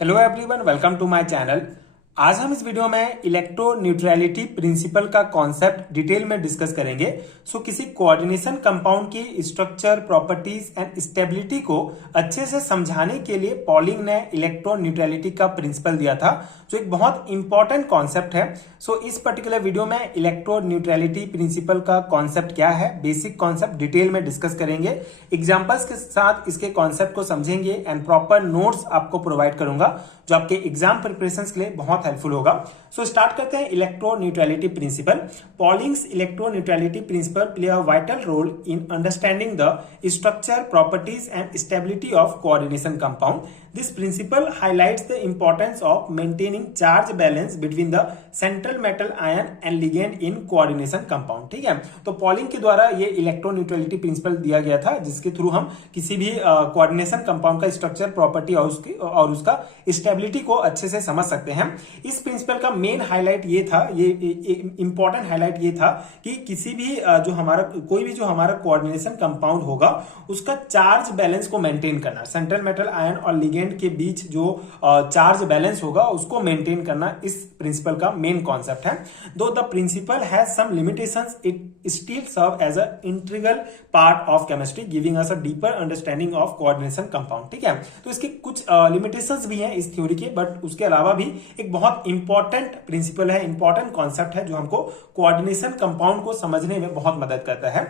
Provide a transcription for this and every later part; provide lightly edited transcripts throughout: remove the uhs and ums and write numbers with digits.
Hello everyone, welcome to my channel. आज हम इस वीडियो में इलेक्ट्रोन्यूट्रलिटी प्रिंसिपल का कॉन्सेप्ट डिटेल में डिस्कस करेंगे। किसी कोऑर्डिनेशन कंपाउंड की स्ट्रक्चर, प्रॉपर्टीज एंड स्टेबिलिटी को अच्छे से समझाने के लिए पॉलिंग ने इलेक्ट्रोन्यूट्रलिटी का प्रिंसिपल दिया था, जो एक बहुत इंपॉर्टेंट कॉन्सेप्ट है। इस पर्टिकुलर वीडियो में इलेक्ट्रोन्यूट्रलिटी प्रिंसिपल का कॉन्सेप्ट क्या है, बेसिक कॉन्सेप्ट डिटेल में डिस्कस करेंगे। एग्जाम्पल्स के साथ इसके कॉन्सेप्ट को समझेंगे एंड प्रॉपर नोट्स आपको प्रोवाइड करूंगा, जो आपके एग्जाम प्रिपरेशन के लिए बहुत हेल्पफुल होगा। स्टार्ट करते हैं electroneutrality principle. Pauling's electroneutrality principle play a vital role in understanding the structure, properties and stability of coordination compound. This principle highlights the importance of maintaining charge balance between the central metal ion and ligand in coordination compound। ठीक है, तो polling के द्वारा ये इलेक्ट्रोन्यूट्रलिटी principal दिया गया था, जिसके थ्रू हम किसी भी कोऑर्डिनेशन कंपाउंड का स्ट्रक्चर, प्रॉपर्टी और उसका स्टेबिलिटी को अच्छे से समझ सकते हैं। इस प्रिंसिपल का मेन हाईलाइट ये था, ये इंपॉर्टेंट हाईलाइट ये था कि किसी भी कोई भी जो हमारा कोऑर्डिनेशन कंपाउंड होगा, उसका चार्ज बैलेंस को मेंटेन करना, सेंट्रल मेटल आयन और लिगेंड के बीच जो चार्ज बैलेंस होगा उसको मेंटेन करना इस प्रिंसिपल का मेन कॉन्सेप्ट है। Though the principle has some limitations, it still serve as a integral part of chemistry, giving us a deeper understanding of coordination compound. ठीक है, तो इसके कुछ लिमिटेशंस भी हैं इस थ्योरी के, बट उसके अलावा भी एक बहुत इंपॉर्टेंट प्रिंसिपल है, इंपॉर्टेंट कॉन्सेप्ट है, जो हमको कोऑर्डिनेशन कंपाउंड को समझने में बहुत मदद करता है।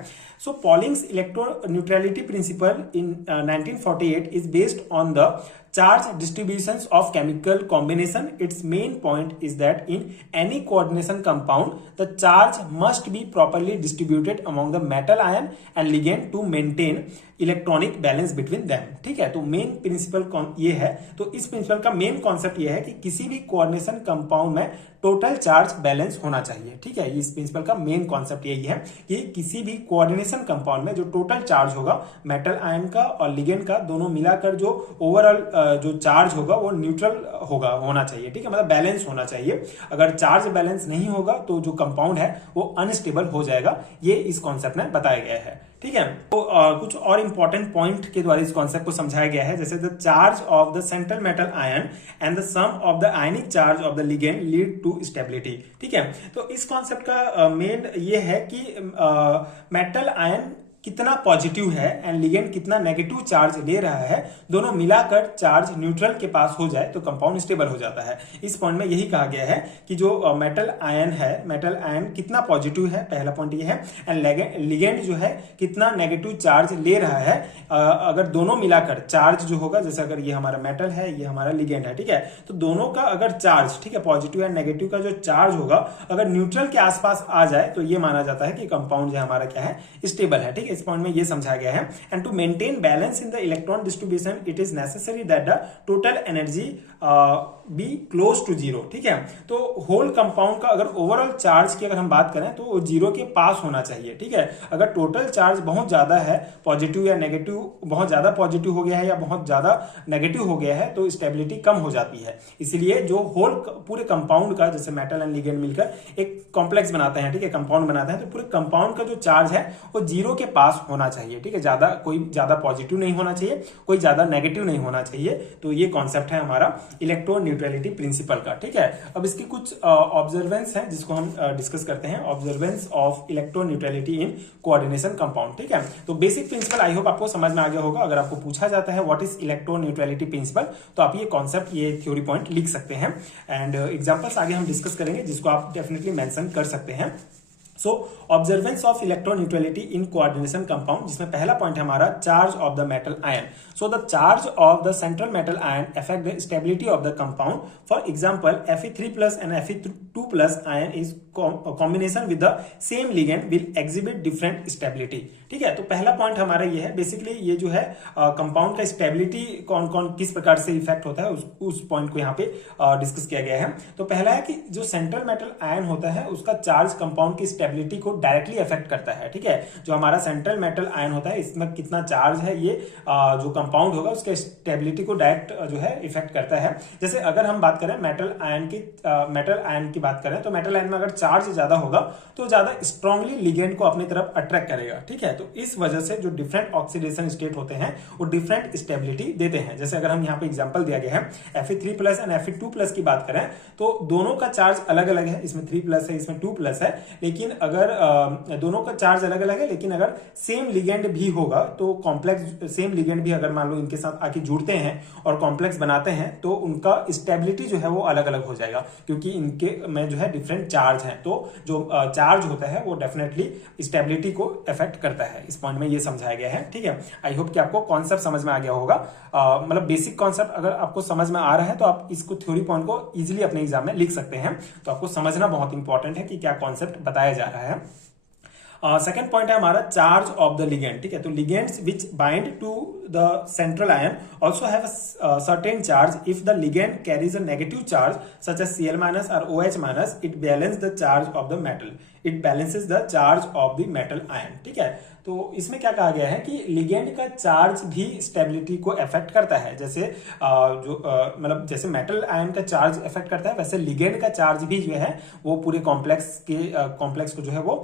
पॉलिंग्स electroneutrality principal in 1948 is based on the charge distributions of chemical combination. Its main point is that in any coordination compound, the charge must be properly distributed among the metal ion and ligand to maintain electronic balance between them. ठीक है, तो main principal ये है। तो इस principal का main concept ये है कि किसी भी कोऑर्डिनेशन कंपाउंड में टोटल चार्ज बैलेंस होना चाहिए। ठीक है, इस प्रिंसिपल का मेन कॉन्सेप्ट यही है कि किसी भी कोऑर्डिनेशन कंपाउंड में जो टोटल चार्ज होगा, मेटल आयन का और लिगेंड का दोनों मिलाकर जो ओवरऑल जो चार्ज होगा वो न्यूट्रल होना चाहिए। ठीक है, मतलब बैलेंस होना चाहिए। अगर चार्ज बैलेंस नहीं होगा तो जो कंपाउंड है वो अनस्टेबल हो जाएगा। ये इस कॉन्सेप्ट में बताया गया है। ठीक है, तो कुछ और इंपॉर्टेंट पॉइंट के द्वारा इस कॉन्सेप्ट को समझाया गया है, जैसे the charge of the central metal ion and the sum of the ionic charge of the ligand lead to stability. ठीक है, तो इस कॉन्सेप्ट का मेन ये है कि मेटल आयन कितना पॉजिटिव है एंड लिगेंड कितना नेगेटिव चार्ज ले रहा है, दोनों मिलाकर चार्ज न्यूट्रल के पास हो जाए तो कंपाउंड स्टेबल हो जाता है। इस पॉइंट में यही कहा गया है कि जो मेटल आयन है, मेटल आयन कितना पॉजिटिव है, पहला पॉइंट ये है, एंड लिगेंड जो है कितना नेगेटिव चार्ज ले रहा है। अगर दोनों मिलाकर चार्ज जो होगा, जैसे अगर ये हमारा मेटल है, ये हमारा लिगेंड है, ठीक है, तो दोनों का अगर चार्ज, ठीक है, पॉजिटिव एंड नेगेटिव का जो चार्ज होगा अगर न्यूट्रल के आसपास आ जाए तो ये माना जाता है कि कंपाउंड जो हमारा क्या है, स्टेबल है। ठीक है, इस पॉइंट में ये समझाया गया है। And to maintain balance in the electron distribution it is necessary that the total energy be close to zero. ठीक है, तो होल कंपाउंड का अगर ओवरऑल चार्ज की अगर हम बात करें तो वो जीरो के पास होना चाहिए। ठीक है, अगर टोटल चार्ज बहुत ज्यादा है, पॉजिटिव या नेगेटिव, बहुत ज्यादा पॉजिटिव हो गया है या बहुत ज्यादा नेगेटिव हो गया है, तो स्टेबिलिटी कम हो जाती है। इसलिए जो होल पूरे कंपाउंड का, जैसे मेटल एंड लिगेंड मिलकर एक कॉम्प्लेक्स बनाते हैं, ठीक है, कंपाउंड बनाते हैं, तो पूरे कंपाउंड का जो चार्ज है वो जीरो के पास होना चाहिए। ठीक है, कोई ज्यादा पॉजिटिव नहीं होना चाहिए, कोई ज्यादा नेगेटिव नहीं होना चाहिए। तो ये कॉन्सेप्ट है हमारा इलेक्ट्रोन्यूट्रलिटी प्रिंसिपल का। ठीक है, अब इसकी कुछ ऑब्जर्वेंस हैं जिसको हम डिस्कस करते हैं। Observance of electroneutrality in coordination compound. ठीक है, तो बेसिक प्रिंसिपल आई होप आपको समझ में आ गया होगा। अगर आपको पूछा जाता है व्हाट इज इलेक्ट्रोन्यूट्रलिटी प्रिंसिपल, तो आप ये कॉन्सेप्ट, ये थ्योरी पॉइंट लिख सकते हैं एंड एग्जांपल्स आगे हम डिस्कस करेंगे जिसको आप डेफिनेटली मेंशन कर सकते हैं। Observance of electroneutrality in coordination compound, जिसमें पहला पॉइंट है हमारा charge of the metal ion. The charge of the central metal ion affect the stability of the compound. For example Fe3+ and Fe2+ ion is combination with the same ligand will exhibit different stability. ठीक है, तो पहला point हमारा ये है, basically ये जो है कंपाउंड का स्टेबिलिटी कौन कौन किस प्रकार से इफेक्ट होता है, उस पॉइंट को यहाँ पे डिस्कस किया गया है। तो पहला है कि जो सेंट्रल मेटल आयन होता है उसका चार्ज कंपाउंड की स्टेबिलिटी को डायरेक्टली अफेक्ट करता है। ठीक है, जो हमारा सेंट्रल मेटल आयन होता है इसमें कितना चार्ज है, ये जो कंपाउंड होगा उसके स्टेबिलिटी को डायरेक्ट जो है इफेक्ट करता है। जैसे अगर हम बात करें मेटल आयन की बात करें तो मेटल आयन में अगर चार्ज ज्यादा होगा तो ज्यादा स्ट्रांगली लिगेंड को अपनी तरफ अट्रैक्ट करेगा। ठीक है, तो इस वजह से जो डिफरेंट ऑक्सीडेशन स्टेट होते हैं वो डिफरेंट स्टेबिलिटी देते हैं। जैसे अगर हम यहाँ पे एग्जांपल दिया गया है Fe3+ एंड Fe2+ की बात करें तो दोनों का चार्ज अलग अलग है, इसमें 3+ है इसमें 2+ है, लेकिन अगर दोनों का चार्ज अलग अलग है लेकिन अगर सेम लिगेंड भी होगा तो कॉम्प्लेक्स सेम लिगेंड भी अगर मान लो इनके साथ आके जुड़ते हैं और कॉम्प्लेक्स बनाते हैं तो उनका स्टेबिलिटी जो है वो अलग अलग हो जाएगा, क्योंकि इनके में जो है डिफरेंट चार्ज हैं। तो जो चार्ज होता है वो डेफिनेटली स्टेबिलिटी को अफेक्ट करता है। इस पॉइंट में ये समझाया गया है। ठीक है, आई होप कि आपको कॉन्सेप्ट समझ में आ गया होगा। मतलब बेसिक कॉन्सेप्ट अगर आपको समझ में आ रहा है तो आप इसको थ्योरी पॉइंट को इजीली अपने एग्जाम में लिख सकते हैं। तो आपको समझना बहुत इंपॉर्टेंट है कि क्या कॉन्सेप्ट बताया जा रहा है। सेकेंड पॉइंट है हमारा चार्ज ऑफ द लिगेंड। ठीक है, तो ligands which bind to the central ion also have a certain charge. If the ligand carries a negative charge such as Cl- और OH-, it balance the charge of the metal, it balances the charge of the metal ion. ठीक है, तो इसमें क्या कहा गया है कि लिगेंड का चार्ज भी स्टेबिलिटी को अफेक्ट करता है। जैसे मतलब जैसे मेटल आयन का चार्ज अफेक्ट करता है वैसे लिगेंड का चार्ज भी जो है वो पूरे कॉम्प्लेक्स को जो है वो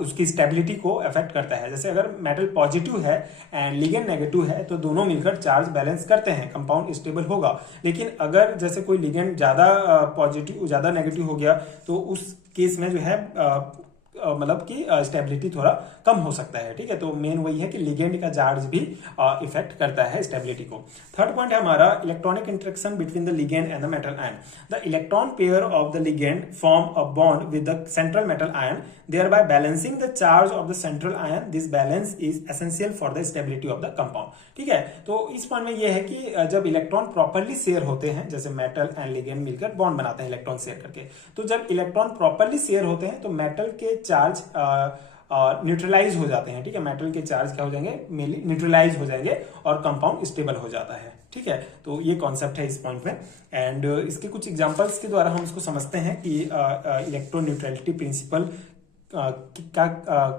उसकी स्टेबिलिटी को अफेक्ट करता है। जैसे अगर मेटल पॉजिटिव है एंड लिगेंड नेगेटिव है तो दोनों मिलकर चार्ज बैलेंस करते हैं, कंपाउंड स्टेबल होगा। लेकिन अगर जैसे कोई लिगेंड ज्यादा पॉजिटिव ज्यादा नेगेटिव हो गया तो उस केस में जो है मतलब कि स्टेबिलिटी थोड़ा कम हो सकता है। ठीक है, तो मेन वही है कि लिगेंड का चार्ज भी इफेक्ट करता है स्टेबिलिटी को। थर्ड पॉइंट है हमारा electronic interaction between the ligand and the metal ion. The electron pair of the ligand form a bond with the central metal ion, thereby balancing the charge of the central ion. This balance is essential for the stability of the compound. ठीक है, तो इस point में यह है कि जब electron properly share होते हैं, जैसे मेटल एंड लिगेंड मिलकर बॉन्ड बनाते हैं इलेक्ट्रॉन शेयर करके, तो जब इलेक्ट्रॉन प्रॉपरली शेयर होते हैं तो मेटल के चार्ज न्यूट्रलाइज हो जाते हैं। ठीक है, मेटल के चार्ज क्या हो जाएंगे, मेनली न्यूट्रलाइज हो जाएंगे और कंपाउंड स्टेबल हो जाता है। ठीक है, तो ये कॉन्सेप्ट है इस पॉइंट में। एंड इसके कुछ एग्जांपल्स के द्वारा हम इसको समझते हैं कि इलेक्ट्रोन्यूट्रलिटी प्रिंसिपल का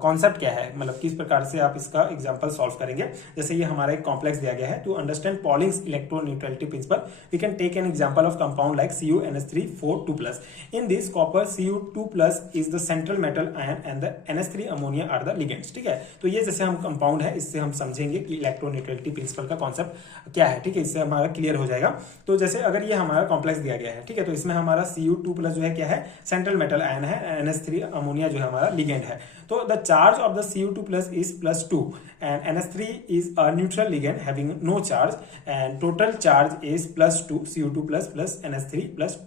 कॉन्सेप्ट क्या है, मतलब किस प्रकार से आप इसका एग्जांपल सॉल्व करेंगे। जैसे ये हमारा एक कॉम्प्लेक्स दिया गया है, to understand Pauling's electroneutrality principle we can take an example of compound like CuNH3 4 2+। In this copper Cu2+ is the central metal ion and the NH3 ammonia are the ligands. ठीक है, तो ये जैसे हम compound है इससे हम समझेंगे कि इलेक्ट्रोन्यूट्रलिटी प्रिंसिपल का कॉन्सेप्ट क्या है। ठीक है, इससे हमारा क्लियर हो जाएगा। तो जैसे अगर ये हमारा कॉम्प्लेक्स दिया गया है, ठीक है, तो इसमें हमारा Cu2+ जो है क्या है, सेंट्रल मेटल आयन है, NH3 अमोनिया जो है हमारा लिगेंड है। तो the charge of the Cu2+ is +2 and NH3 is a neutral ligand having no charge and total charge is +2 Cu2+ plus NH3 plus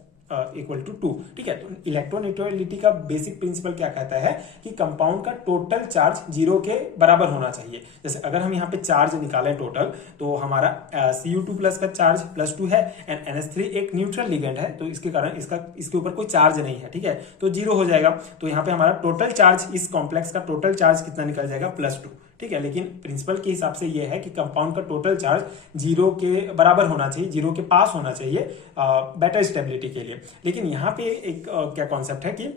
equal to 2। ठीक है, तो इलेक्ट्रोन्यूट्रलिटी का बेसिक प्रिंसिपल क्या कहता है कि कंपाउंड का टोटल चार्ज 0 के बराबर होना चाहिए। जैसे अगर हम यहाँ पे चार्ज निकालें टोटल, तो हमारा Cu2+ का चार्ज +2 है एंड NH3 एक न्यूट्रल लिगेंड है, तो इसके कारण इसके ऊपर कोई चार्ज नहीं है। ठीक है, तो 0 हो जाएगा। तो यहाँ पे हमारा टोटल चार्ज, इस कॉम्प्लेक्स का टोटल चार्ज कितना निकल जाएगा, +2। ठीक है, लेकिन प्रिंसिपल के हिसाब से ये है कि कंपाउंड का टोटल चार्ज 0 के बराबर होना चाहिए, 0 के पास होना चाहिए बेटर स्टेबिलिटी के लिए। लेकिन यहाँ पे एक क्या कॉन्सेप्ट है कि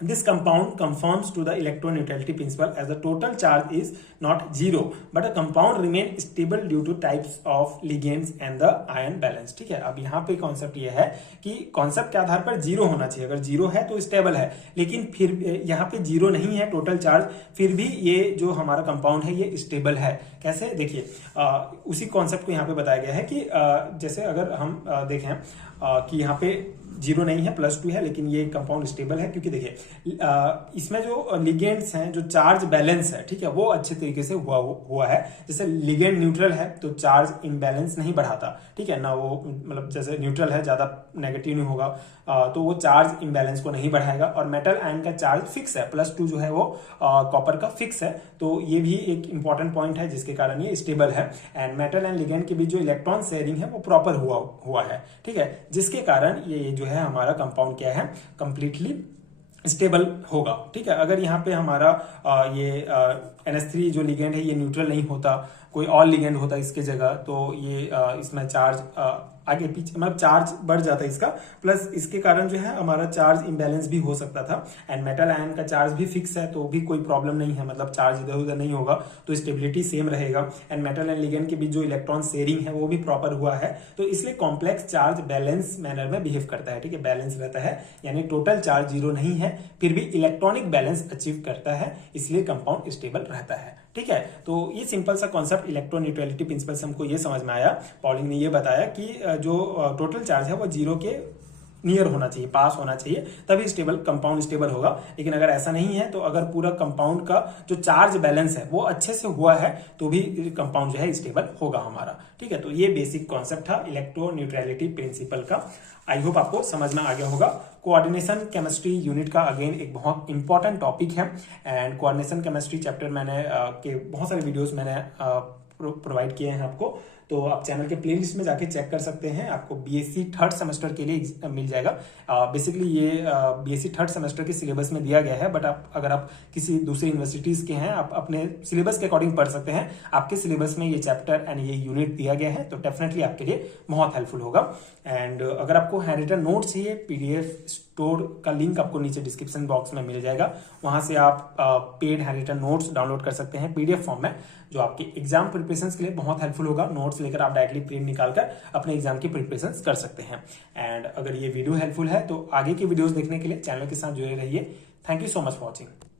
this compound conforms to the electroneutrality principle as the total charge is not 0 but a compound remain stable due to types of ligands and the ion balance। ठीक है, अब यहाँ पे कॉन्सेप्ट ये है कि कॉन्सेप्ट के आधार पर 0 होना चाहिए। अगर 0 है तो स्टेबल है, लेकिन फिर यहाँ पे 0 नहीं है टोटल चार्ज, फिर भी ये जो हमारा कंपाउंड है ये स्टेबल है। कैसे, देखिए उसी कॉन्सेप्ट को यहाँ पे बताया गया है कि जैसे अगर हम देखें कि यहाँ पे 0 नहीं है, +2 है, लेकिन ये कंपाउंड स्टेबल है, क्योंकि देखिए इसमें जो लिगेंड्स हैं, जो चार्ज बैलेंस है, ठीक है, वो अच्छे तरीके से हुआ है। जैसे लिगेंड न्यूट्रल है तो चार्ज इम्बैलेंस नहीं बढ़ाता। ठीक है ना, वो मतलब जैसे न्यूट्रल है, ज्यादा नेगेटिव नहीं होगा तो वो चार्ज इम्बैलेंस को नहीं बढ़ाएगा। और मेटल आयन का चार्ज फिक्स है, +2 जो है वो कॉपर का फिक्स है, तो ये भी एक इंपॉर्टेंट पॉइंट है जिसके कारण ये स्टेबल है। एंड मेटल एंड लिगेंड के बीच जो इलेक्ट्रॉन शेयरिंग है वो प्रॉपर हुआ है। ठीक है, जिसके कारण ये जो है हमारा कंपाउंड क्या है, कंप्लीटली स्टेबल होगा। ठीक है, अगर यहाँ पे हमारा ये NH3 जो लिगेंड है ये न्यूट्रल नहीं होता, कोई और लिगेंड होता इसके जगह, तो ये इसमें चार्ज आगे पीछे मतलब चार्ज बढ़ जाता है इसका, प्लस इसके कारण जो है हमारा चार्ज इम्बैलेंस भी हो सकता था। एंड मेटल आयन का चार्ज भी फिक्स है तो भी कोई प्रॉब्लम नहीं है, मतलब चार्ज इधर उधर नहीं होगा तो स्टेबिलिटी सेम रहेगा। एंड मेटल एंड लिगेंड के बीच जो इलेक्ट्रॉन शेयरिंग है वो भी प्रॉपर हुआ है, तो इसलिए कॉम्प्लेक्स चार्ज बैलेंस मैनर में बिहेव करता है। ठीक है, बैलेंस रहता है, यानी टोटल चार्ज जीरो नहीं है फिर भी इलेक्ट्रॉनिक बैलेंस अचीव करता है, इसलिए कंपाउंड स्टेबल रहता है। ठीक है, तो ये सिंपल सा कॉन्सेप्ट इलेक्ट्रोन्यूट्रलिटी प्रिंसिपल से हमको ये समझ में आया। पॉलिंग ने ये बताया कि जो टोटल चार्ज है वो जीरो के नियर होना चाहिए, पास होना चाहिए, तभी स्टेबल कंपाउंड स्टेबल होगा। लेकिन अगर ऐसा नहीं है तो अगर पूरा कंपाउंड का जो चार्ज बैलेंस है वो अच्छे से हुआ है तो भी कंपाउंड जो है स्टेबल होगा हमारा। ठीक है, तो ये बेसिक कॉन्सेप्ट था इलेक्ट्रोन्यूट्रलिटी प्रिंसिपल का। आई होप आपको समझ में आ गया होगा। कोऑर्डिनेशन केमिस्ट्री यूनिट का अगेन एक बहुत इंपॉर्टेंट टॉपिक है, एंड कोऑर्डिनेशन केमिस्ट्री चैप्टर मैंने के बहुत सारे वीडियोस मैंने प्रोवाइड किए हैं आपको, तो आप चैनल के प्लेलिस्ट में जाके चेक कर सकते हैं, आपको बीएससी थर्ड सेमेस्टर के लिए मिल जाएगा। बेसिकली ये बीएससी थर्ड सेमेस्टर के सिलेबस में दिया गया है, बट अगर आप किसी दूसरी यूनिवर्सिटीज के हैं आप अपने सिलेबस के अकॉर्डिंग पढ़ सकते हैं। आपके सिलेबस में ये चैप्टर एंड ये यूनिट दिया गया है तो डेफिनेटली आपके लिए बहुत हेल्पफुल होगा। एंड अगर आपको हैंड रिटन नोट चाहिए, पीडीएफ स्टोर का लिंक आपको नीचे डिस्क्रिप्शन बॉक्स में मिल जाएगा, वहां से आप paid handwritten notes download कर सकते हैं पीडीएफ फॉर्म में, जो आपके एग्जाम प्रिपरेशन के लिए बहुत हेल्पफुल होगा। नोट्स लेकर आप डायरेक्टली प्रिंट निकालकर अपने एग्जाम की प्रिपरेशन कर सकते हैं। एंड अगर ये वीडियो हेल्पफुल है तो आगे की वीडियोस देखने के लिए चैनल के साथ जुड़े रहिए। Thank you so much for watching.